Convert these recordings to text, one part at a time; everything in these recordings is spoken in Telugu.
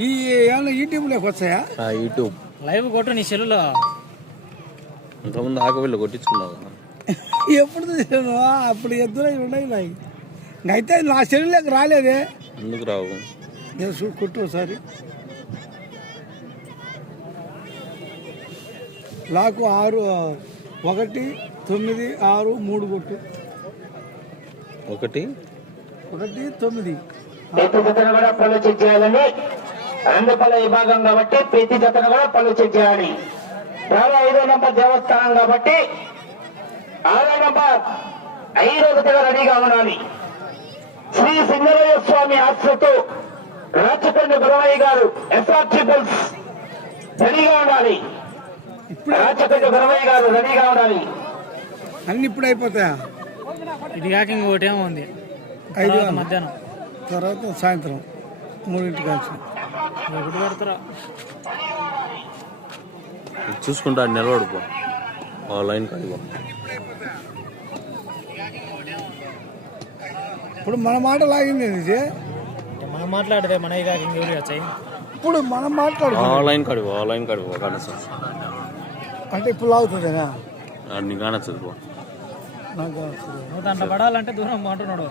ఈ ఏమన్నా యూట్యూబ్లోకి వచ్చాయా? ఆ యూట్యూబ్. లైవ్ కొట్టు నీ సెల్లులో. ఇంతకుముందు ఆకవిల్లు కొట్టించుకున్నావు కదా. ఎప్పుడు చూసాను? అప్పుడు ఎద్దులు అవి ఉన్నాయి నాయి. అయితే నా సెల్లులోకి రాలేదే. ఎందుకు రావు? నేను చూ కొట్టు ఒకసారి. నాకు ఆరు ఒకటి తొమ్మిది ఆరు మూడు కొట్టు. ఒకటి? ఒకటి తొమ్మిది. ప్రతి కూడా పళ్ళ విభాగం కాబట్టి ప్రతి జతను కూడా పనులు చెక్ చేయాలి. ఐదో నంబర్ దేవస్థానం కాబట్టి ఆరో నంబర్ ఐదో జతగా రెడీగా ఉండాలి. శ్రీ సింగరయ్య స్వామి ఆశ్రతో రాచకొండ గురవయ్య గారు ఎస్ఆర్ ట్రిపుల్స్ రెడీగా ఉండాలి. రాచకొండ గురవయ్య గారు రెడీగా ఉండాలి. అన్ని ఇప్పుడు అయిపోతాయా? ఇది కాక ఇంకోటి ఏమో ఉంది. ఐదు. మధ్యాహ్నం. తర్వాత సాయంత్రం మూడింటికి పెడతారా చూసుకుంటా నిలబడిపో ఆ లైన్ కాడిపో ఇప్పుడు మన మాట లాగింది మనం మాట్లాడితే మన కాక ఇంకోటి వచ్చాయి. ఇప్పుడు మనం మాట్లాడు. ఆ లైన్ కాడిపో ఆ లైన్ కాడిపో కానొచ్చు. అంటే ఇప్పుడు లాగుతుందేనా? నీ కానొచ్చదు పో. నాకు. నువ్వు దాంట్లో పడాలంటే దూరం అంటున్నాడు.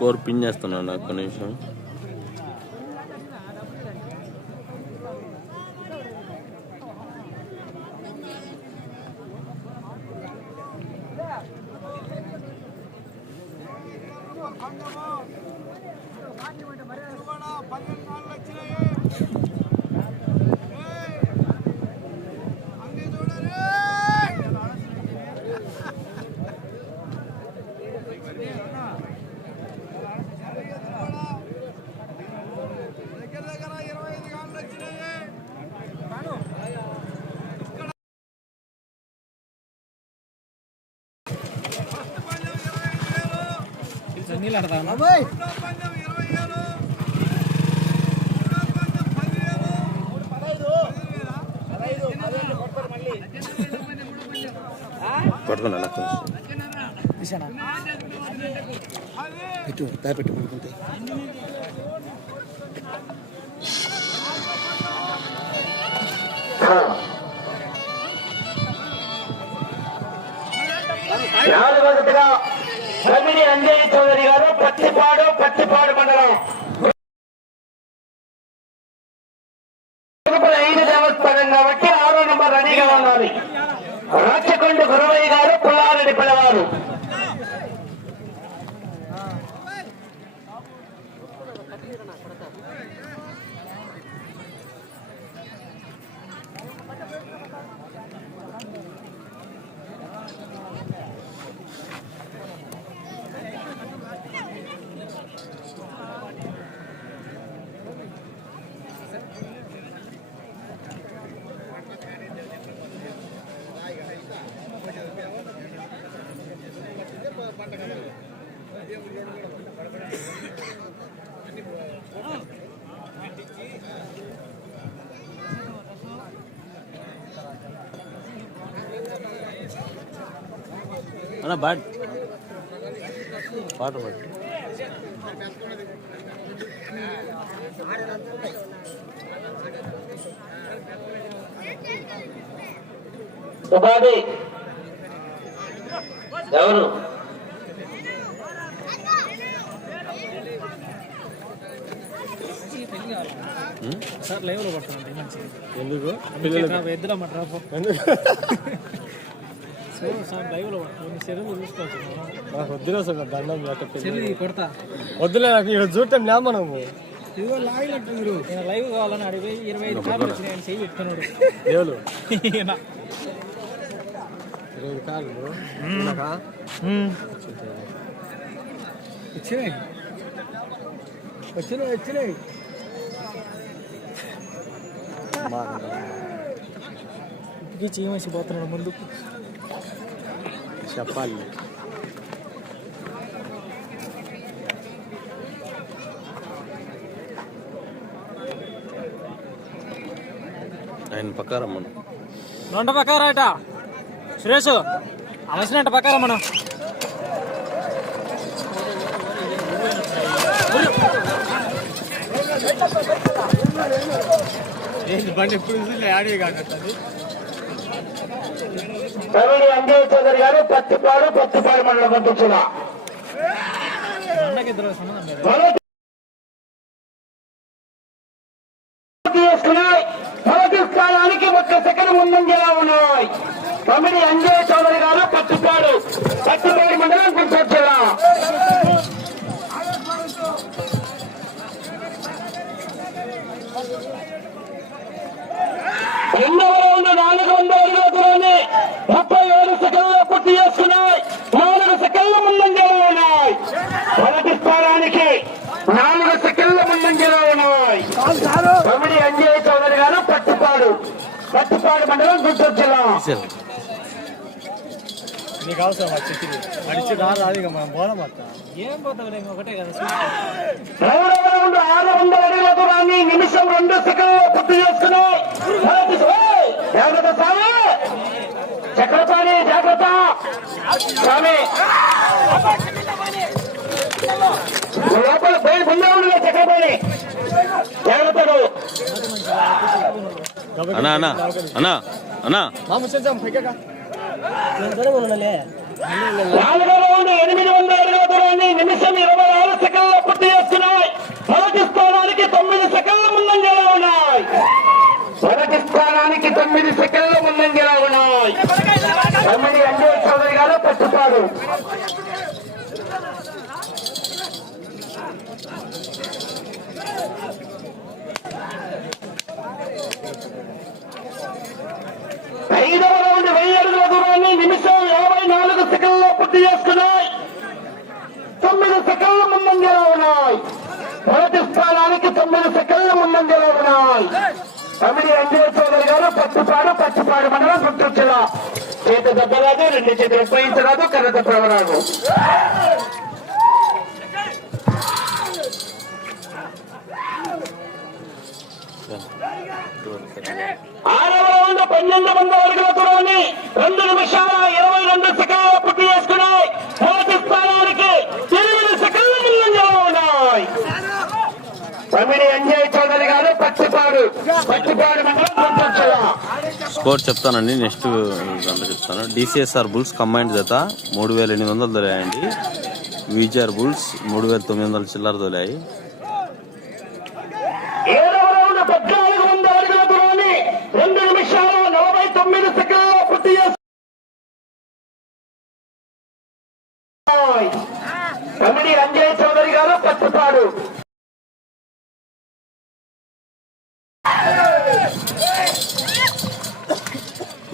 స్కోర్ పిన్ చేస్తున్నాను ఒక్క నిమిషం పట్టుకున్నా నాకు పెట్టు దా పెట్టు పడుకుంటే. నాలుగో జతగా రమిణి అంజయ్ చౌదరి గారు పత్తిపాడు పత్తిపాడు మండలం. ఐదు దేవస్థానం కాబట్టి ఆరో నంబర్ రెడీగా ఉండాలి రాచకొండ గురవయ్య గారు పుల్లారెడ్డి పిల్లవారు. అన్న బాట్ ఉపాధి ఎవరు? సార్ లైవ్లో పడుతుంది మంచిది ఎందుకు? నాకు వద్దులే సార్ దండం సెల్లు కొడతా వద్దులే నాకు ఇక్కడ చూడటం లే మనము లైవ్ కావాలని అడిగి ఇరవై ఐదు కార్లు వచ్చినాయి. ఆయన చెయ్యి ఈయన. ఇరవై ఐదు కార్లు వచ్చినాయి. వచ్చినాయి. వచ్చినాయి ఇప్పటికీ చీమేసి పోతున్నాడు ముందు. చెప్పాలి. ఆయన పకారం మనం. రెండు పక్కారాట సురేష్ అవసరం పకారం మనం? బండి ఎప్పుడు యాడే కాదు కవిడి అంజయ్ చౌదరి గారు పత్తిపాడు పత్తిపాడు మండలం పంపించిన అన్నకి స్థానానికి ఒక్క సెకండ్ ముందంజలా ఉన్నాయి. కమిడి అంజయ్ చౌదరి గారు పత్తిపాడు పత్తిపాడు మండలం గుర్తొచ్చేలా ఎన్నో రౌండ్ నాలుగు వందల ముప్పై ఏడు సెకండ్లో పూర్తి చేసుకున్నాయి నాలుగు సెకండ్ల ముందంజలో ఉన్నాయి. మొదటి స్థానానికి నాలుగు సెకండ్ల ముందంజలో ఉన్నాయి. తమిడి అంజయ్ చౌదరి గారు పట్టుపాడు. పట్టుపాడు మండలం గుంటూరు జిల్లా. నీకు అవసరం రాదు మనం పోదాం ఏం ఒకటే కదా ఆరు వందల అడుగుల దూరాన్ని నిమిషం రెండు సెకండ్లు పూర్తి చేసుకున్నాయి జాగ్రత్త జాగ్రత్త. స్వామి. లోపల పోయి ముందే ఉండలే చక్రపాణి జాగ్రత్తలు అన్నా అన్నా అన్నా అన్నా. నాలుగో రౌండ్ ఎనిమిది వందల అడుగుల దూరాన్ని నిమిషం ఇరవై ఆరు సెకండ్లు పూర్తి చేస్తున్నాయి. మొదటి స్థానానికి తొమ్మిది సెకండ్ల ముందంజలో ఉన్నాయి. మొదటి స్థానానికి తొమ్మిది సెకండ్ల ముందంజలో ఉన్నాయి. తొమ్మిది అంజయ్ చౌదరి గారు పట్టుపాడు ఐదవ రౌండ్ వెయ్యి అడుగుల దూరాన్ని నిమిషం యాభై నాలుగు సెకండ్లో పూర్తి చేసుకున్నాయి. తొమ్మిది సెకండ్ల ముందంజలో ఉన్నాయి. మొదటి స్థానానికి తొమ్మిది సెకండ్ల ముందంజలో ఉన్నాయి. తమిడి అంజయ్ చౌదరి గారు పట్టుపాడు పట్టుపాడు మండలం గుంటూరు జిల్లా చేత దెబ్బరాదు రెండు చేతులు ఉపయోగించరాదు కర్ర దెబ్బరాదు ఆరవ రౌండ్ పన్నెండు మంది అడుగుల దూరాన్ని రెండు నిమిషాల ఇరవై రెండు సెకండ్ పూర్తి చేసుకున్నాయి మొదటి స్థానానికి ఎనిమిది సెకండ్ల ముందంజలో ఉన్నాయి తమిడి అంజయ్ చౌదరి గారు పచ్చిపాడు పచ్చిపాడు మండలం గుంటూరు జిల్లా స్కోర్ చెప్తానండి. నెక్స్ట్ గంట చెప్తాను. డిసిఎస్ఆర్ బుల్స్ కంబైండ్ జత మూడు వేల ఎనిమిది వందలు తొలాయండి విజిఆర్ బుల్స్ మూడు వేల తొమ్మిది వందల చిల్లర తొలాయి ఏడవ రౌండ్ పద్నాలుగు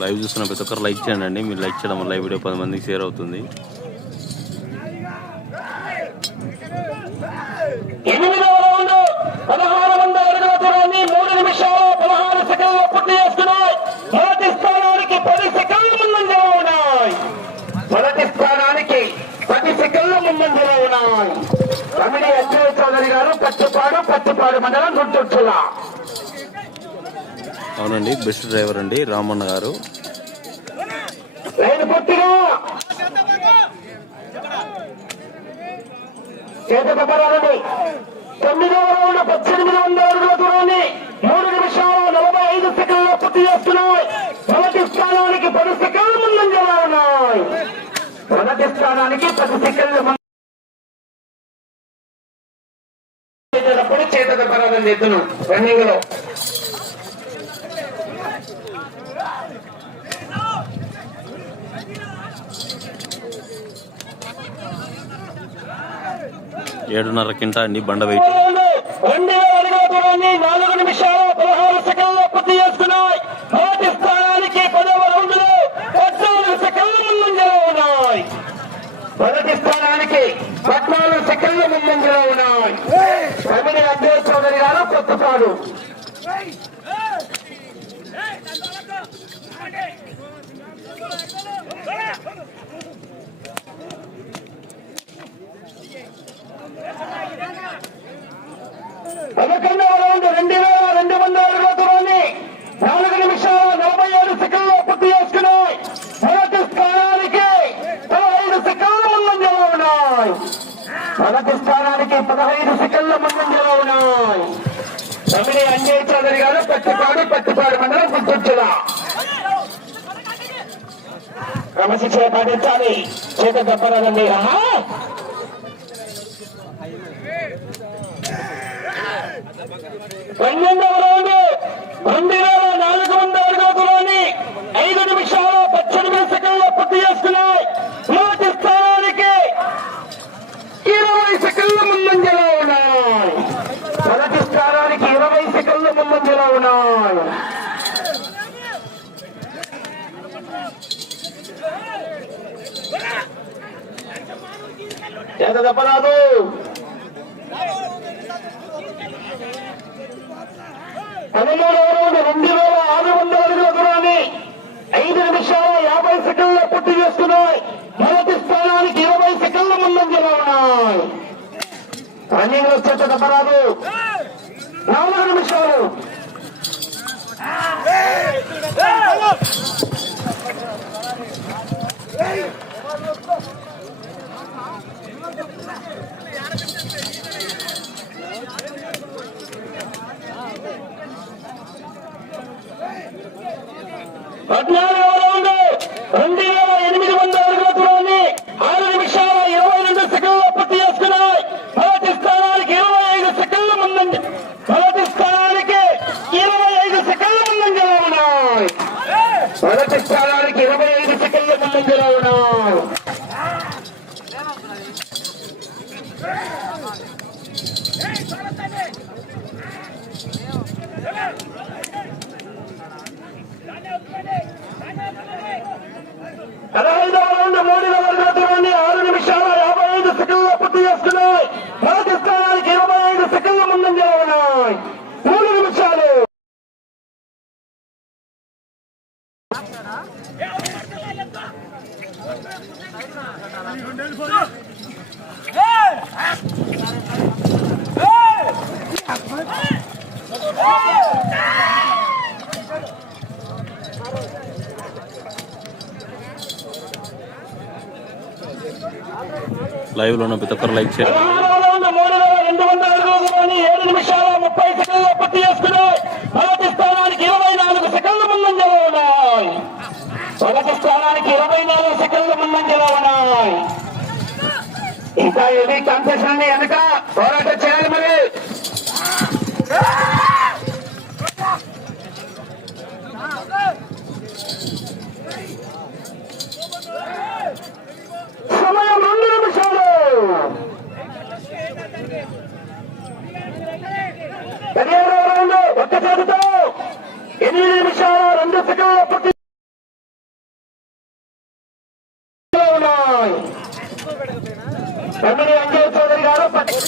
లైవ్ చూస్తున్న ప్రతి ఒక్కరు లైక్ చేయండి. అండి మీరు లైక్ చేయడం వల్ల ఈ వీడియో పది మందికి షేర్ అవుతుంది. ఎనిమిదవ రౌండ్ పదహారు వందల మూడు పదహారు సెకండ్లు పూర్తి మొదటి స్థానానికి పది సెకండ్ల ఉన్నాయి. మొదటి స్థానానికి పది ఉన్నాయి. గారు మండలం గుర్తుంటున్నా అవునండి బెస్ట్ డ్రైవర్ అండి రామన్న గారు. లైన్ పూర్తిగా! చేత పరాలండి తొమ్మిదవ రౌండ్ పద్దెనిమిది వందల అడుగుల దూరాన్ని మూడు నిమిషాలు నలభై ఐదు సెకండ్ల పూర్తి చేస్తున్నాయి. మొదటి స్థానానికి పది సెకండ్ల ముందంజలా ఉన్నాయి. మొదటి స్థానానికి పది సెకండ్లు ముందు చేత పరాలండి ఎత్తును. రన్నింగ్లో. ఏడున్నర కింటా అండి బండ వెయిట్. మొదటి స్థానానికి పదవ రౌండ్లో పద్నాలుగు సెకండ్ల ముందంజలో ఉన్నాయి. మొదటి పదకొండవ రౌండ్ రెండు రెండు వందల అడుగుల దూరాన్ని నాలుగు నలభై ఏడు సెకండ్లో పూర్తి చేసుకున్నాయి. మొదటి స్థానానికి పదహైదు సెకండ్ల ముందంజలో ఉన్నాయి. మొదటి స్థానానికి పదహైదు సెకండ్ల ముందంజలో ఉన్నాయి. తమిళ అంజయ్ చౌదరి గారు పట్టిపాడు పట్టిపాడు మండలం గుర్తించదా క్రమశిక్షణ పాటించాలి. చేత తప్పరాదండి ఆహా! పన్నెండవ రౌండ్ రెండు వేల నాలుగు వందల అడుగులోని ఐదు నిమిషాల పద్దెనిమిది సెకండ్లు పూర్తి చేసుకున్నాయి మొదటి స్థానానికి ఇరవై సెకండ్ల ముందంజలో ఉన్నాయి. మొదటి స్థానానికి ఇరవై సెకండ్ల ముందంజలో ఉన్నాయి. ఎంత తప్పరాదు పదమూడవ రౌండ్ రెండు వేల ఆరు వందల అడుగుల దూరాన్ని ఐదు నిమిషాల యాభై సెకండ్ల పూర్తి చేసుకున్నాయి మొదటి స్థానానికి ఇరవై సెకండ్ల ముందంజలో ఉన్నాయి రన్నింగ్ వచ్చే తప్పరాదు నాలుగు నిమిషాలు. పద్నాలుగవ రౌండ్ Hello. స్థానానికి ఇరవై నాలుగు సెకండ్ల ముందంజలో ఉన్నాయి ఇంకా ఏది కన్సెషన్ వెనక పోరాటం చేయాలి మరి సమయం రెండు నిమిషాలు పదిహేడవ రౌండ్ ఒక్క చేతితో ఎనిమిది నిమిషాల రెండు సెకండ్ల పూర్తి ఉన్నాయి తొమ్మిది అంజయ్ చౌదరి గారు పది-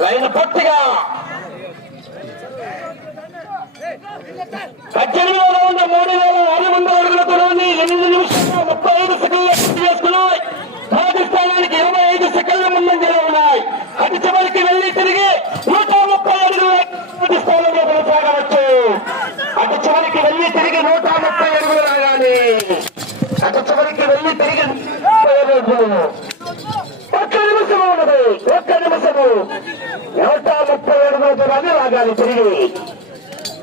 లైన్ పూర్తిగా పద్దెనిమిదవ రౌండ్ మూడు వేల ఐదు వందల అడుగుల దూరాన్ని ఎనిమిది నిమిషాల ముప్పై ఐదు సెకండ్లు పూర్తి చేసుకున్నాయి. పాకిస్తానానికి ఇరవై ఐదు సెకండ్ల ముందంజలో ఉన్నాయి. అటు చివరికి వెళ్ళి తిరిగి నూట ముప్పై అడుగుల స్థానంలో కొనసాగవచ్చు. అటు చివరికి వెళ్ళి తిరిగి నూట ముప్పై అడుగులు రాగాలి అటు చివరికి వెళ్ళి తిరిగి ముప్పై అడుగులు. ఒక్క నిమిషం ఉన్నది. ఒక్క నిమిషము. నూట ముప్పై అడుగుల దూరాన్ని రాగాలి తిరిగి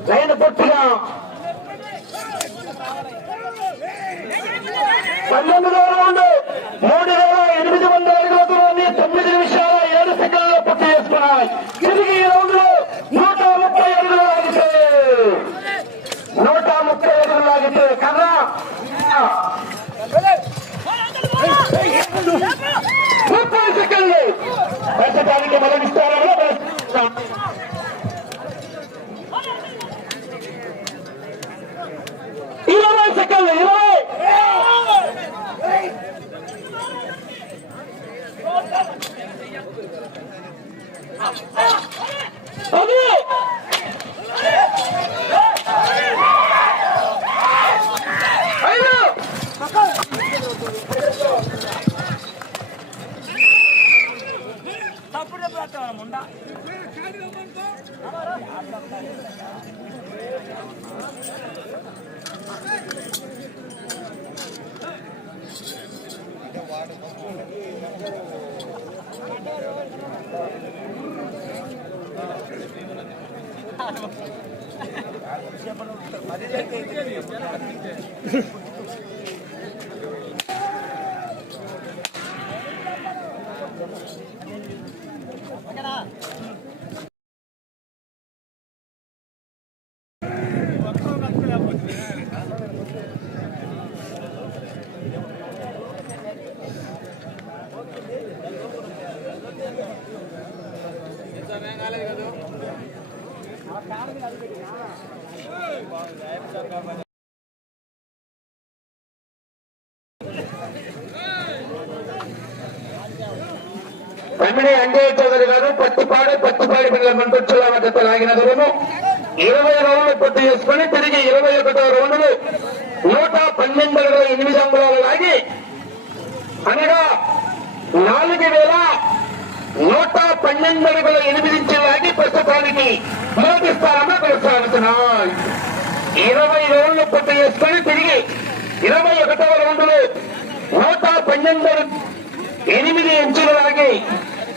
లైన్ పూర్తిగా. పన్నెండులో రౌండ్ మూడు వేల Thank you. తమ్మిడి చౌదరి గారు పత్తిపాడు పత్తిపాడి పిల్లల మంత్రుల మద్దతు లాగిన దూరము ఇరవై రౌండ్లు పూర్తి చేసుకుని తిరిగి ఇరవై ఒకటో రౌండ్లు నూట పన్నెండు అడుగుల ఎనిమిది అంగుళాలు లాగి అనగా నాలుగు వేల నూట పన్నెండు అడుగుల ఎనిమిది ఇంచులు లాగి ప్రస్తుతానికి మొదటి స్థానంలో కొనసాగుతున్నాయి. ఇరవై రౌండ్లు పూర్తి చేసుకుని తిరిగి ఇరవై ఒకటవ రౌండ్లు నూట పన్నెండు ఎనిమిది ఇంచులు లాగి